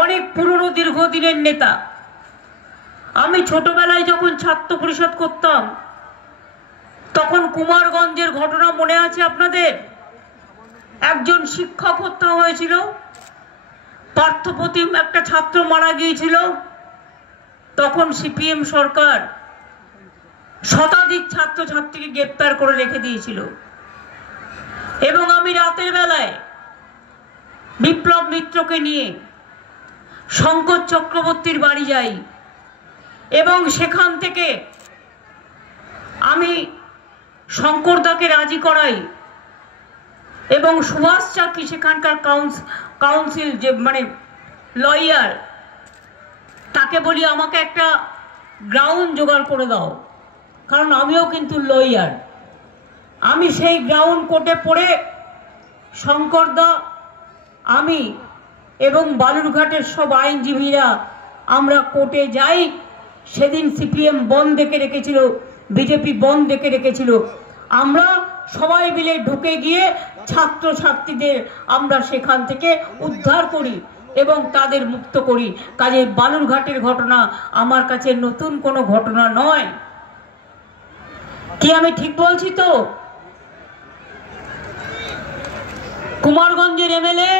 অনেক পুরনো দীর্ঘদিনের নেতা। আমি ছোটবেলায় যখন ছাত্র পরিষদ করতাম তখন কুমারগঞ্জের ঘটনা মনে আছে আপনাদের? একজন শিক্ষক হত্যা হয়েছিল, পার্থপ্রতিম একটা ছাত্র মারা গিয়েছিল। তখন সিপিএম সরকার শতাধিক ছাত্রছাত্রীকে গ্রেপ্তার করে রেখে দিয়েছিল। এবং আমি রাতের বেলায় বিপ্লব মিত্রকে নিয়ে শঙ্কর চক্রবর্তীর বাড়ি যাই এবং সেখান থেকে আমি শঙ্করদাকে রাজি করাই এবং সুভাষ চাকি সেখানকার কাউন্সিল যে মানে লয়ার, তাকে বলি আমাকে একটা গ্রাউন্ড জোগাড় করে দাও, কারণ আমিও কিন্তু লয়ার। আমি সেই গ্রাউন্ড কোর্টে পড়ে শঙ্করদা, আমি এবং বালুরঘাটের সব আইনজীবীরা আমরা কোর্টে যাই। সেদিন সিপিএম বন্ধ ডেকে রেখেছিল, বিজেপি বন্ধ ডেকে রেখেছিল। আমরা সবাই মিলে ঢুকে গিয়ে ছাত্রছাত্রীদের আমরা সেখান থেকে উদ্ধার করি এবং তাদের মুক্ত করি। কাজে বালুরঘাটের ঘটনা আমার কাছে নতুন কোনো ঘটনা নয়। কি আমি ঠিক বলছি তো? কুমারগঞ্জের এমএলএ,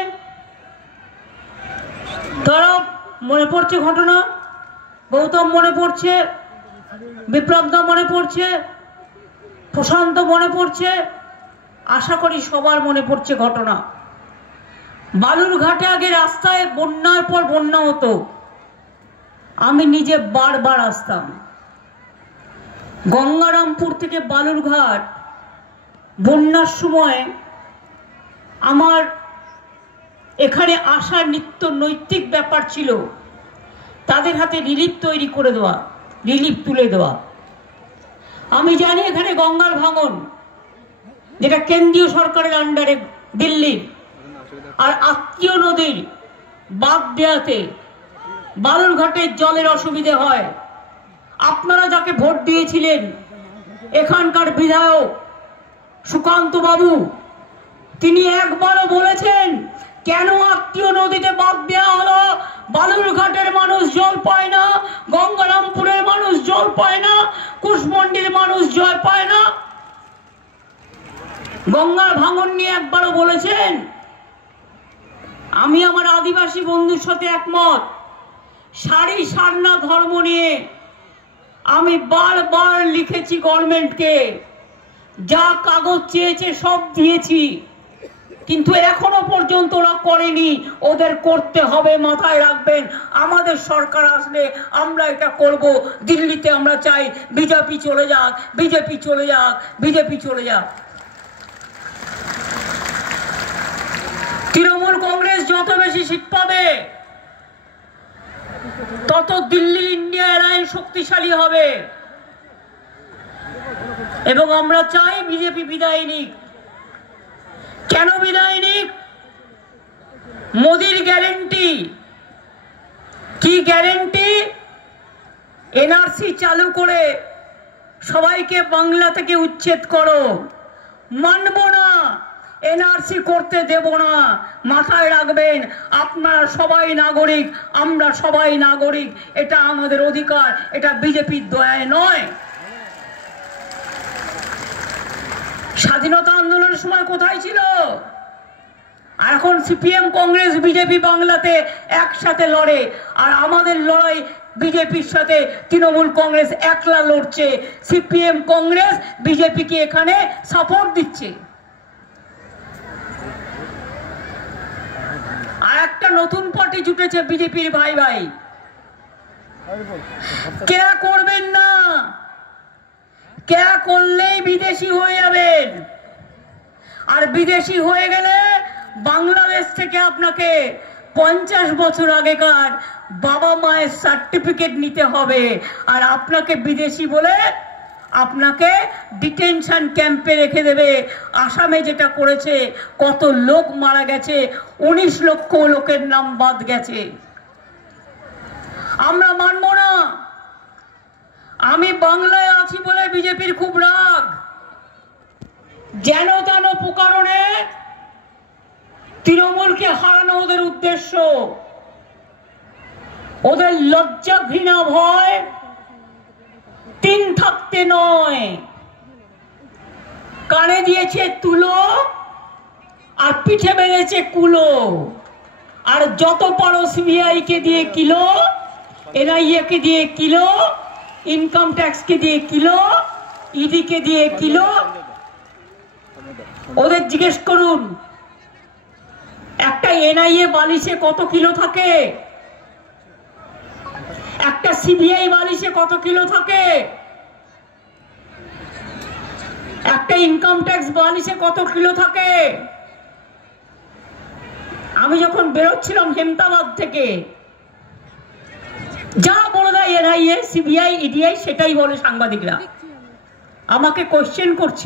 তারা মনে পড়ছে ঘটনা, গৌতম মনে পড়ছে, বিপ্লবদা মনে পড়ছে, প্রশান্ত মনে পড়ছে, আশা করি সবার মনে পড়ছে ঘটনা। বালুরঘাটে আগে রাস্তায় বন্যার পর বন্যা হতো, আমি নিজে বারবার আসতাম। গঙ্গারামপুর থেকে বালুরঘাট বন্যার সময় আমার এখানে আসার নিত্য নৈতিক ব্যাপার ছিল তাদের হাতে রিলিফ তৈরি করে দেওয়া, রিলিফ তুলে দেওয়া। আমি জানি এখানে গঙ্গার ভাঙন, যেটা কেন্দ্রীয় সরকারের আন্ডারে দিল্লির, আর আত্মীয় নদীর বাদ দেওয়াতে বালুরঘাটের জলের অসুবিধে হয়। আপনারা যাকে ভোট দিয়েছিলেন এখানকার বিধায়ক সুকান্ত বাবু, তিনি একবারও বলেছেন কেন আত্মীয় নদীতে বাদ দেওয়া হলো? বালুরঘাটের মানুষ জল পায় না, গঙ্গারামপুরের মানুষ জল পায় না, কুশমন্ডির মানুষ জল পায় না। গঙ্গার ভাঙন নিয়ে একবারও বলেছেন? আমি আমার আদিবাসী বন্ধুর সাথে একমত। সারি সারনা ধর্ম নিয়ে আমি বারবার লিখেছি গভর্নমেন্টকে, যা কাগজ চেয়েছে সব দিয়েছি, কিন্তু এখনো পর্যন্ত ওরা করেনি। ওদের করতে হবে, মাথায় রাখবেন। আমাদের সরকার আসলে আমরা এটা করব। দিল্লিতে আমরা চাই বিজেপি চলে যাক, বিজেপি চলে যাক, বিজেপি চলে যাক। তৃণমূল কংগ্রেস যত বেশি সিট পাবে তত দিল্লির ইন্ডিয়া অ্যালায়েন্স শক্তিশালী হবে এবং আমরা চাই বিজেপি বিদায় নিক। কেন বিদায় নিক? মোদির গ্যারেন্টি কি? গ্যারেন্টি এনআরসি চালু করে সবাইকে বাংলা থেকে উচ্ছেদ করো। মানব না, এনআরসি করতে দেব না। মাথায় রাখবেন, আপনারা সবাই নাগরিক, আমরা সবাই নাগরিক, এটা আমাদের অধিকার, এটা বিজেপির দয়ায় নয়। স্বাধীনতা আন্দোলনের সময় কোথায় ছিল? এখন সিপিএম কংগ্রেস বিজেপি বাংলাতে একসাথে লড়ে, আর আমাদের লড়াই বিজেপির সাথে তৃণমূল কংগ্রেস একলা লড়ছে। সিপিএম কংগ্রেস বিজেপিকে এখানে সাপোর্ট দিচ্ছে। আর একটা নতুন পার্টি জুটেছে বিজেপির ভাই ভাই, কে করবেন না, কে করলেই বিদেশি হয়ে যাবেন। আর বিদেশি হয়ে গেলে বাংলাদেশ থেকে আপনাকে 50 বছর আগেকার বাবা মায়ের সার্টিফিকেট নিতে হবে। আর আপনাকে বিদেশি বলে আপনাকে ডিটেনশন ক্যাম্পে রেখে দেবে। আসামে যেটা করেছে, কত লোক মারা গেছে, 19 লক্ষ লোকের নাম বাদ গেছে। আমরা মানব না। আমি বাংলায় আছি বলে বিজেপির খুব রাগ। যেন তেন প্রকারণে তৃণমূলকে হারানো ওদের উদ্দেশ্য। ওদের লজ্জা ঘৃণা ভয় তিন থাকতে নয়, কানে দিয়েছে তুলো আর পিঠে বেঁধেছে কুলো। আর যত পারো সিবিআই কে দিয়ে কিলো, এনআইএ কে দিয়ে কিলো, ইনকাম ট্যাক্স কে দিয়ে কিলো, ইডি কে দিয়ে কিলো। ওদের জিজ্ঞেস করুন একটা এনআইএ বালিশে কত কিলো থাকে, একটা সিবিআই বালিশে কত কিলো থাকে, একটা ইনকাম ট্যাক্স বালিশে কত কিলো থাকে। আমি যখন বেরোচ্ছিলাম হেমতাবাদ থেকে, যা বলে দেয় এনআইএ সিবিআই ইডিআই সেটাই বলে সাংবাদিকরা, আমাকে কোশ্চেন করছে।